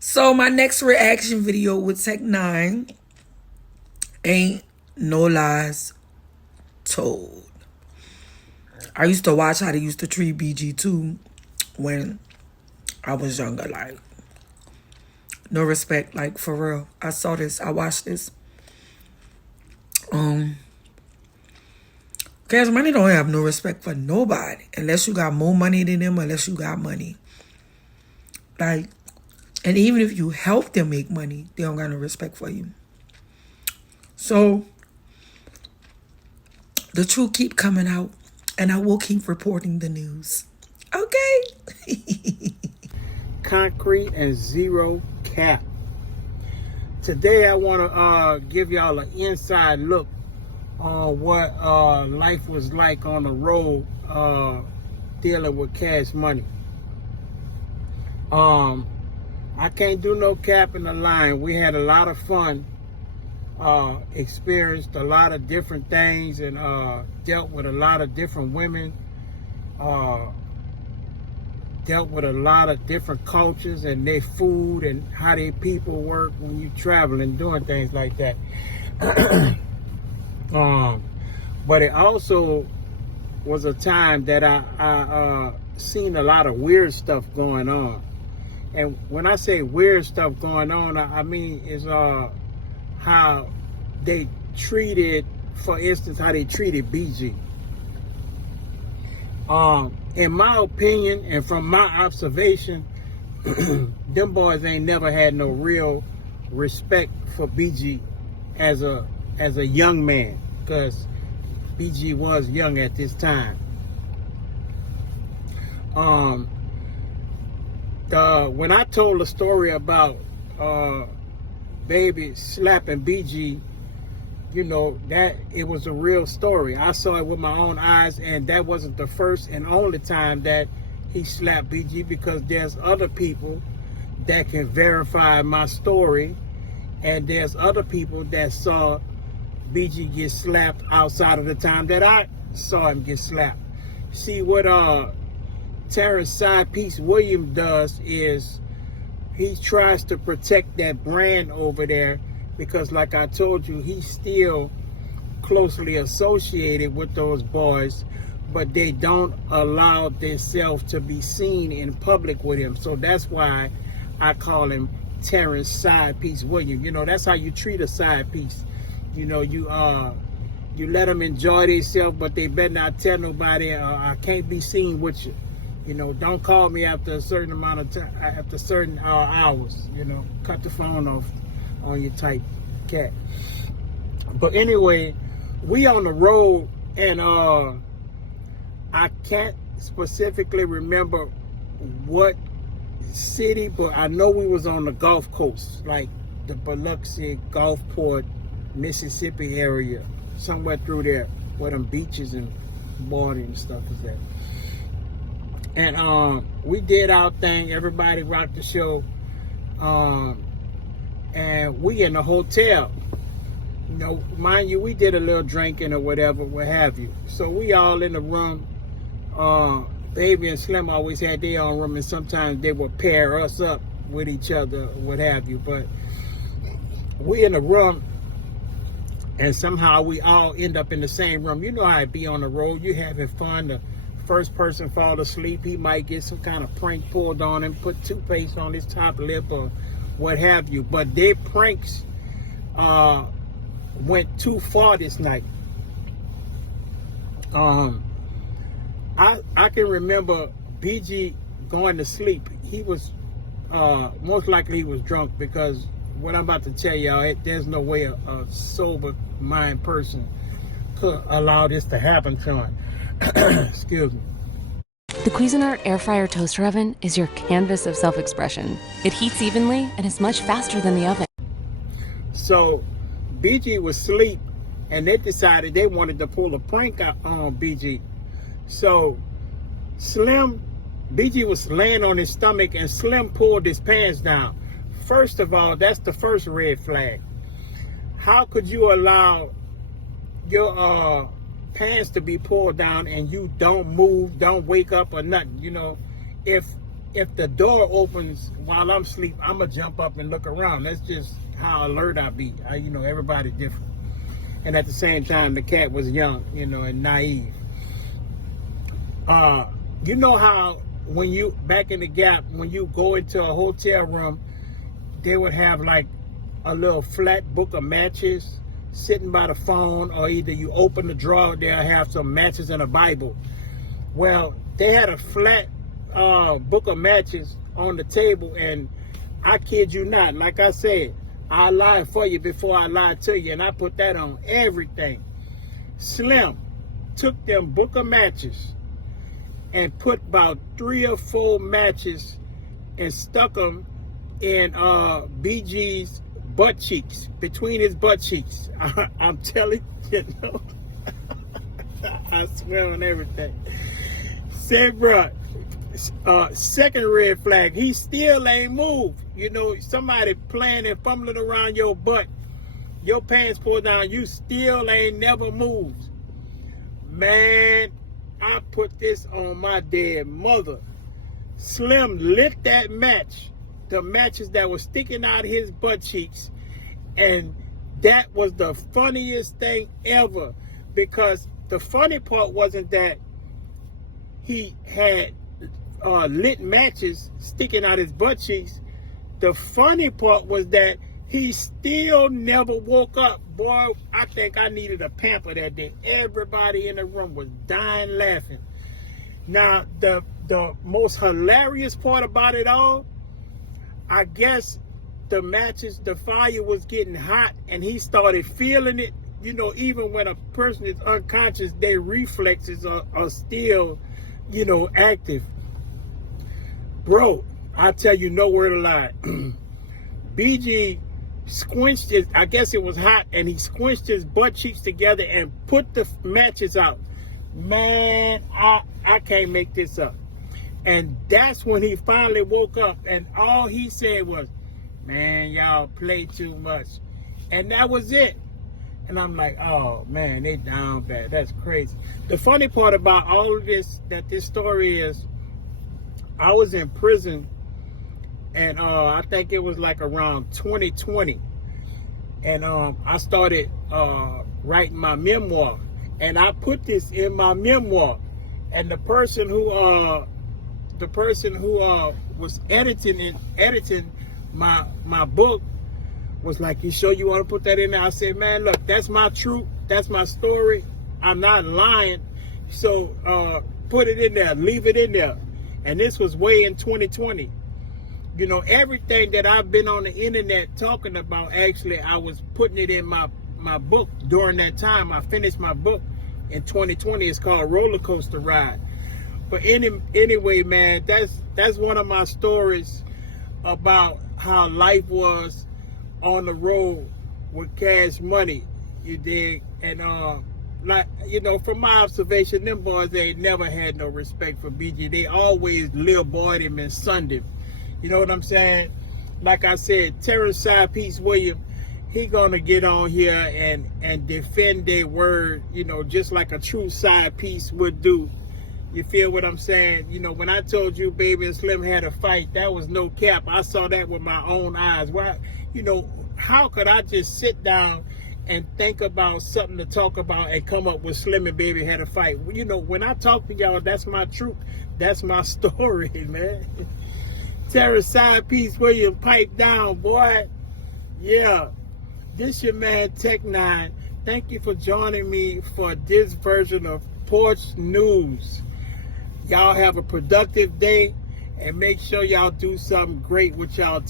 So my next reaction video with Tech Nine ain't no lies told. I used to watch how they used to treat BG2 when I was younger. Like, no respect, like, for real. I saw this. I watched this. Cash Money don't have no respect for nobody unless you got more money than them, unless you got money. Like, and even if you help them make money, they don't got no respect for you. So, the truth keep coming out, and I will keep reporting the news. Okay? Concrete and zero cap. Today I want to give y'all an inside look on what life was like on the road dealing with Cash Money. I can't do no cap in the line. We had a lot of fun, experienced a lot of different things, and dealt with a lot of different women, dealt with a lot of different cultures and their food and how their people work when you travel and doing things like that. But it also was a time that I seen a lot of weird stuff going on. And when I say weird stuff going on, I mean is how they treated, for instance, how they treated BG. In my opinion, and from my observation, them boys ain't never had no real respect for BG as a young man, because BG was young at this time. When I told the story about Baby slapping BG, you know, that it was a real story. I saw it with my own eyes, and that wasn't the first and only time that he slapped BG, because there's other people that can verify my story, and there's other people that saw BG get slapped outside of the time that I saw him get slapped. See, what Terrence Side Piece Williams does is he tries to protect that brand over there, because like I told you, he's still closely associated with those boys, but they don't allow themselves to be seen in public with him. So that's why I call him Terrence Side Piece Williams. You know, that's how you treat a side piece. You know, you let them enjoy themselves, but they better not tell nobody, I can't be seen with you. You know, don't call me after a certain amount of time, after certain hours. You know, cut the phone off on your type cat. But anyway, we on the road, and I can't specifically remember what city, but I know we was on the Gulf Coast, like the Biloxi, Gulfport, Mississippi area, somewhere through there, where them beaches and water and stuff is at. And we did our thing. Everybody rocked the show. And we in the hotel. You know, mind you, we did a little drinking or whatever, what have you. So we all in the room. Baby and Slim always had their own room, and sometimes they would pair us up with each other, what have you. But we in the room, and somehow we all end up in the same room. You know how it be on the road. You having fun. The first person fall asleep, he might get some kind of prank pulled on him, put toothpaste on his top lip or what have you. But their pranks went too far this night. I can remember BG going to sleep. He was most likely he was drunk, because what I'm about to tell y'all, there's no way a sober mind person could allow this to happen to him. Excuse me. The Cuisinart Air Fryer Toaster Oven is your canvas of self-expression. It heats evenly and is much faster than the oven. So BG was asleep, and they decided they wanted to pull a prank out on BG. So BG was laying on his stomach, and Slim pulled his pants down. First of all, that's the first red flag. How could you allow your pants to be pulled down and you don't move, don't wake up or nothing? You know, if if the door opens while I'm asleep, I'm gonna jump up and look around. That's just how alert I be. Everybody different. And at the same time, the cat was young, and naive. You know how when you, back in the Gap, when you go into a hotel room, they would have like a little flat book of matches sitting by the phone, or either you open the drawer, they'll have some matches and a Bible. Well, they had a flat book of matches on the table, and I kid you not, like I said, I lied for you before I lied to you, and I put that on everything. Slim took them book of matches and put about 3 or 4 matches and stuck them in BG's butt cheeks, between his butt cheeks. I'm telling you, I swear on everything. Said, bruh, second red flag, he still ain't moved. Somebody playing and fumbling around your butt, your pants pulled down, you still ain't never moved. Man, I put this on my dead mother. Slim lit that match, the matches that were sticking out of his butt cheeks, and that was the funniest thing ever, because the funny part wasn't that he had lit matches sticking out his butt cheeks. The funny part was that he still never woke up. Boy, I think I needed a pamper that day. Everybody in the room was dying laughing. Now, the most hilarious part about it all, I guess the matches, the fire was getting hot, and he started feeling it. Even when a person is unconscious, their reflexes are still, active. Bro, I tell you, no word of lie. BG squinched his, I guess it was hot, and he squinched his butt cheeks together and put the matches out. Man, I can't make this up. And that's when he finally woke up, and all he said was, man, y'all play too much. And that was it. And I'm like, oh man, they down bad. That's crazy. The funny part about all of this, that this story is, I was in prison, and I think it was like around 2020. And I started writing my memoir. And I put this in my memoir. And the person who was editing my book was like, you sure you want to put that in there? I said, man, look, that's my truth. That's my story. I'm not lying. So put it in there. Leave it in there. And this was way in 2020. Everything that I've been on the internet talking about, actually, I was putting it in my book during that time. I finished my book in 2020. It's called Roller Coaster Ride. But anyway, man, that's one of my stories about how life was on the road with Cash Money. You dig? And from my observation, them boys, they never had no respect for BG. They always Lil Boyed him and sunned him. You know what I'm saying? Like I said, Terrence Side Piece Williams, he gonna get on here and defend their word, just like a true side piece would do. You feel what I'm saying? When I told you Baby and Slim had a fight, that was no cap. I saw that with my own eyes. Why? How could I just sit down and think about something to talk about and come up with Slim and Baby had a fight? When I talk to y'all, that's my truth. That's my story, man. Terrence Side Piece Williams, pipe down, boy. Yeah. This your man Tech Nine. Thank you for joining me for this version of Porch News. Y'all have a productive day, and make sure y'all do something great with y'all.